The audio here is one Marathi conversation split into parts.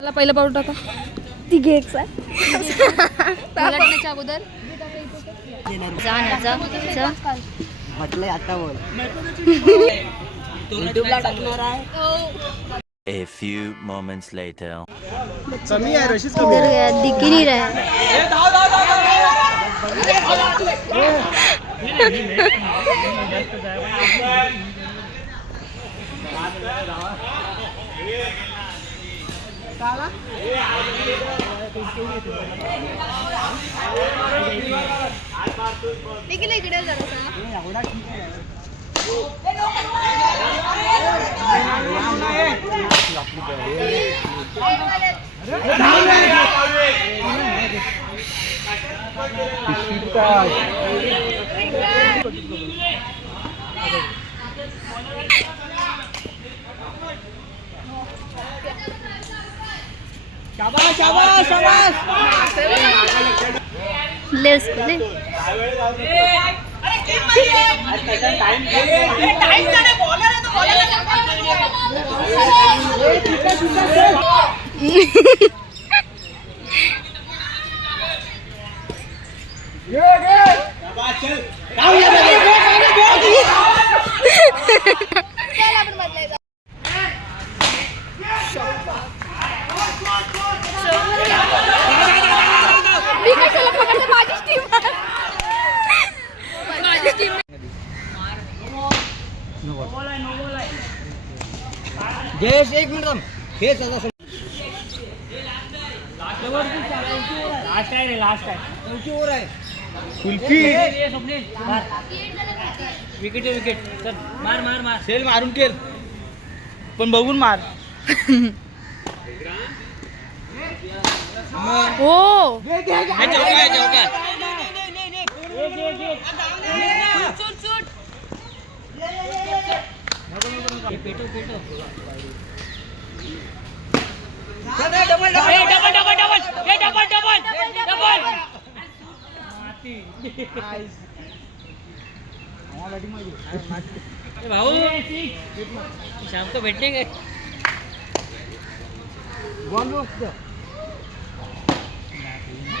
मला पहिलं पाऊल टाका. ती घ्यायच उलटण्याच्या अगोदर म्हटलंय आता बोल. A few moments later. कमी आहे रशीच कमी इधर आहे. दिख ही नहीं रहा है. देखील इकडे जरा शाबाश शाबाश शाबाश. ले उसको ले. जयेश एक मिनिट थांब. हे सदा लास्ट आहे रे लास्ट आहे. चौकी वर आहे. कुल्फी स्वप्नील विकेट विकेट चल मार मार मार. सेल मारून केल पण बघून मार. हो पेटो पेटो. Double double double double double हे डबल डबल डबल. भाऊ शाम को भेटेंगे.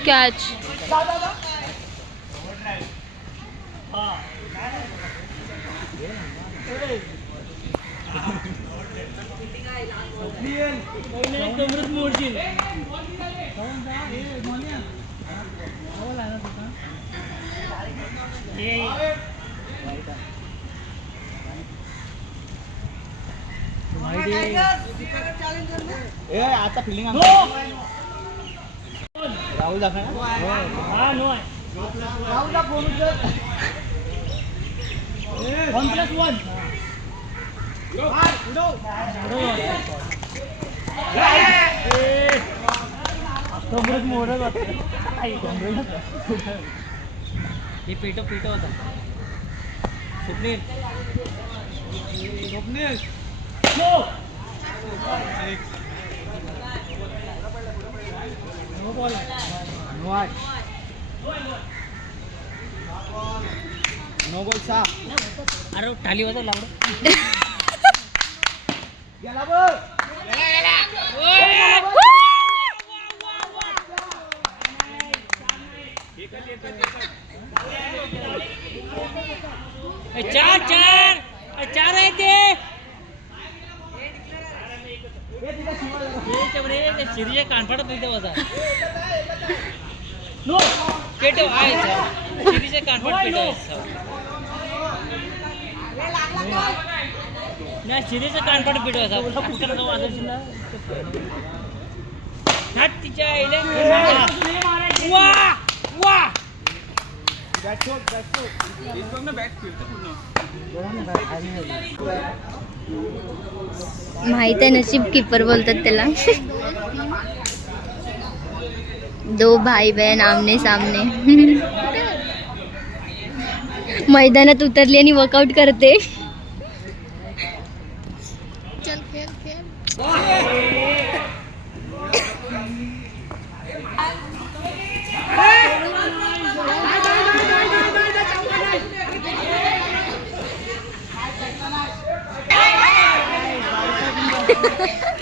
कॅच. अमृत मोडशील. आता फिल्डिंग राहुल दाखवा. हा नो आहे. राहुल दा फोन उचल. 1+1. अमृत मोडत हे पेटो पेटो होता. Swapnil Swapnil no ball. No ball सा. अरे टाली होता लावडं. गेला बघ. चार चार चार आहे ते. शिरीच्या कानफाटात नाही होता. नो पेटो आहे शिरीच्या कानफाट पेटो नाही. शिरीचं कानफाट पेटो असा तिच्या वा वा. माहित आहे नशीब कीपर बोलतात त्याला. दो भाई बहन आमने सामने मैदानात उतरली आणि वर्कआउट करते. चल खेळ खेळ.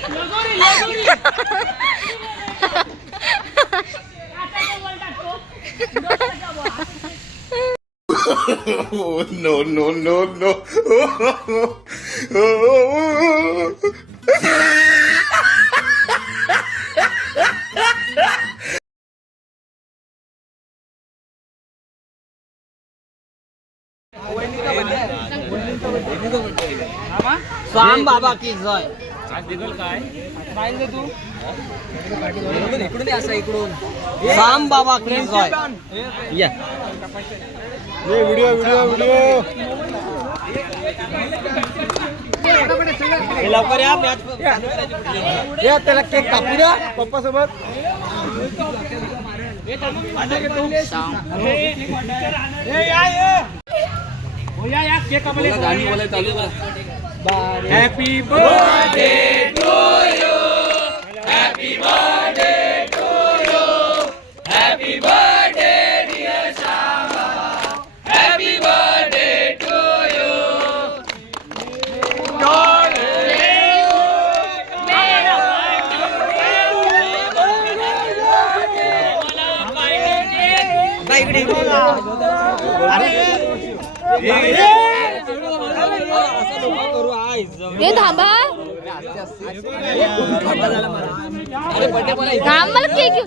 लगोरी लगोरी No, no, no, no. स्वाम बाबा की जय. इकडून असा इकडून स्वाम बाबा की जय. या लवकर या मॅच त्याला केक कापू द्या पप्पा सोबत. Happy birthday to you. Happy birthday to you. Happy birthday dear Shyama. Happy birthday to you. हे थांबा थांब मला केक घेऊ.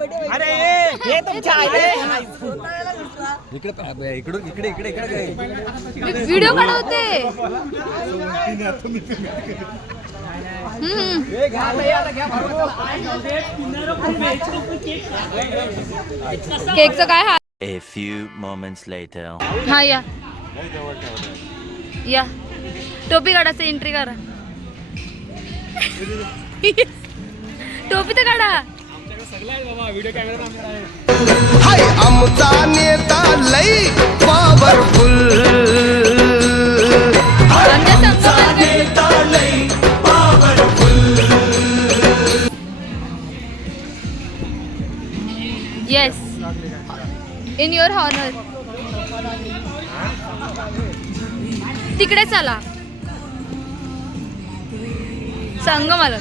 इकडून इकडे इकडे इकडे व्हिडिओ काढवते. केकचं काय हा. A few moments later. हा या या टोपी काढायचं एंट्री करा. टोपी तर काढा. हाय आमचा नेता लई powerful. Yes in your honour. तिकडे चला सांग मला.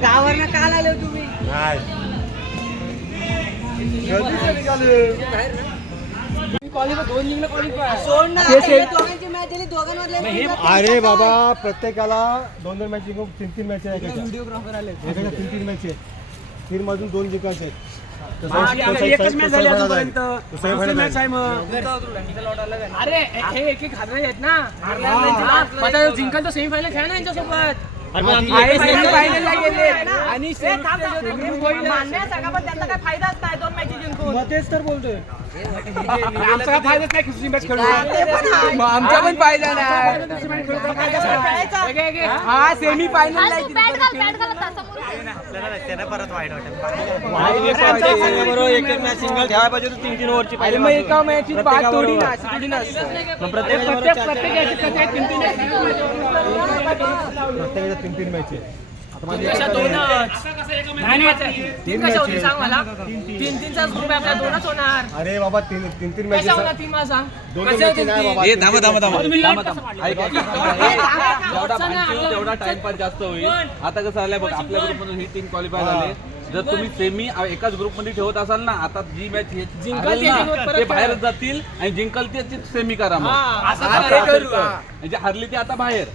गावावरनं काल आले तुम्ही. अरे बाबा प्रत्येकाला 2-2 मॅच जिंकून 3-3 मॅच आहे. व्हिडिओग्राफर आले 3-3 मॅच आहे. 3 मधून 2 जिंकायचे आहेत. एकच मॅच झाली अजूनपर्यंत. अरे हे एक एक हारले आहेत ना. जिंकल तर सेमीफायनल खेळा ना यांच्यासोबत. सेमीफायनलला गेले आणि त्यांचा काय फायदाच नाही 2 मॅच जिंकून. तेच तर बोलतोय आमचा काय फायदाच नाही. दुसरी मॅच खेळून आमचा पण फायदा नाही. हा सेमीफायनल परत वाईट वाटेल. एक एक मॅच सिंगल ठेवायला पाहिजे. 3-3 ओव्हरची पाहिजे. मग एका मॅच थोडी ना प्रत्येक 3-3 मॅच आहे. अरे बाबा 3-3 मॅच जेवढा टाइमपास जास्त होईल. आता कसं झालंय बघ आपल्या ग्रुप मधून ही टीम क्वालिफाय झाले. जर तुम्ही सेमी एकाच ग्रुप मध्ये ठेवत असाल ना आता जी मॅच ते बाहेर जातील आणि जिंकल ते सेमी करा. म्हणजे हरली ती आता बाहेर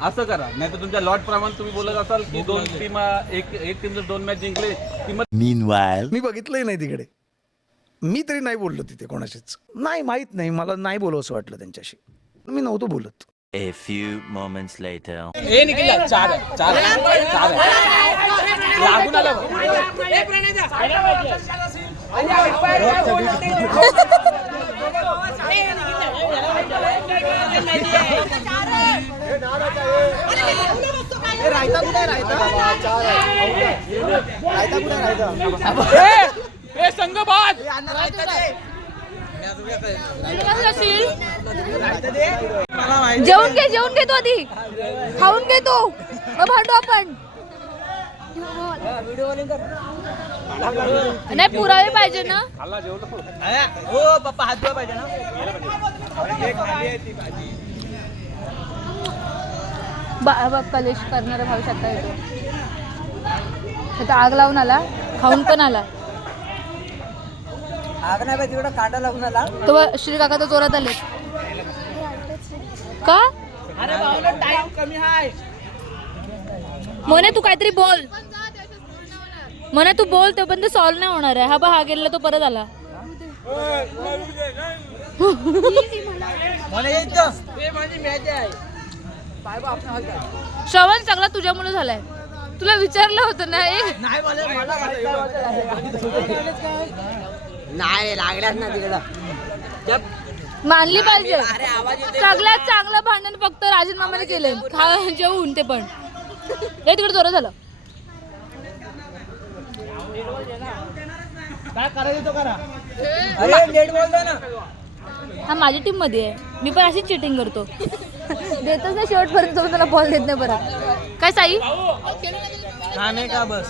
असं करा. नाही तर तुमच्या लॉट प्रमाणे तुम्ही बोलत असाल की 2 टीम एक टीम जर 2 मॅच जिंकले ती मग. Meanwhile. मी बघितलंही नाही तिकडे. मी तरी नाही बोललो तिथे कोणाशीच. नाही माहित नाही मला नाही बोलव असं वाटलं त्यांच्याशी. मी नव्हतो बोलत. A few moments later. लागून आलं संघबाद. जेवून घे तू आधी. खाऊन घे तू मग भांडू आपण. नाही पुरावे पाहिजे ना. हो पप्पा हात धुवा पाहिजे ना. कलेश करणारा भाऊ शकता येतो. आता आग लावून आला खाऊन पण आला. तो बघ, श्री काका तर जोरात आले का? अरे भावना टाइम कमी आहे. म्हणे तू काहीतरी बोल, म्हणे तू बोल, तो पण ते सॉल्व नाही होणार आहे. हा बा हा गेला तो परत आला. श्रवण चांगला तुझ्यामुळे झालाय. तुला विचारलं होतं ना एक. नाही लागल्याच ना तिकडं. मानली पाहिजे. सगळ्यात चांगलं भांडण फक्त राजन मामाने केलंय, खा जेवून ते पण. हे तिकडे जोरात झालं. काय करायचं तो करा. हा माझ्या टीम मध्ये आहे. मी पण अशीच चिटिंग करतो. देतच नाही शेवटपर्यंत, जाऊन त्याला बॉल देत नाही परत. काय साई? नाही का बस.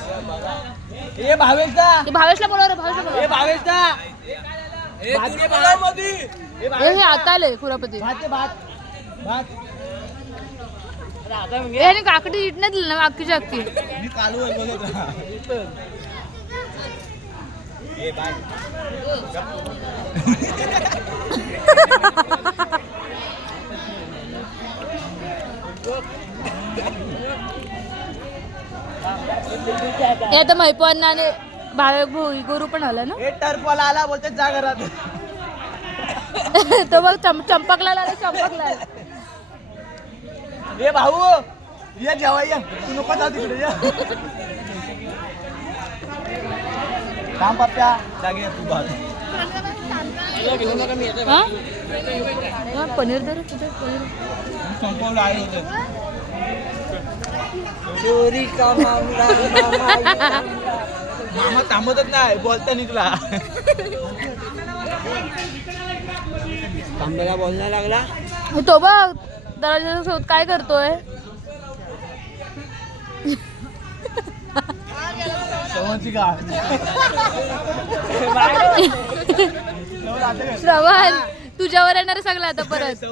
ए भावेशदा, भावेशला बोलव रे, भावेशला बोलव. ए भावेशदा, हे आता आले कुरापती. भात भात भात. हे काकडी इट नाही दिली ना अख्खीच्या अख्खी. मी कालू आहे बघत. हे आता मैपवांना आणि भावे गुरु पण आला ना. ए टर्फवाला आला बोलते जा घरात. तो बघ चंपकला आला, चंपकला. ए भाऊ ये जेवाय या. तू नको जा तिकडे या. काम पप्प्या जागे तू भात. हा पनीर तर कुठे पनीर संपवलं आहे होतं. चोरी का मामला मामा थांबतच नाही बोलता निघला. थांबायला बोलला लागला. तो बघ दरवाजासोबत काय करतोय. श्रवण तुझ्यावर येणार सगळं आता परत.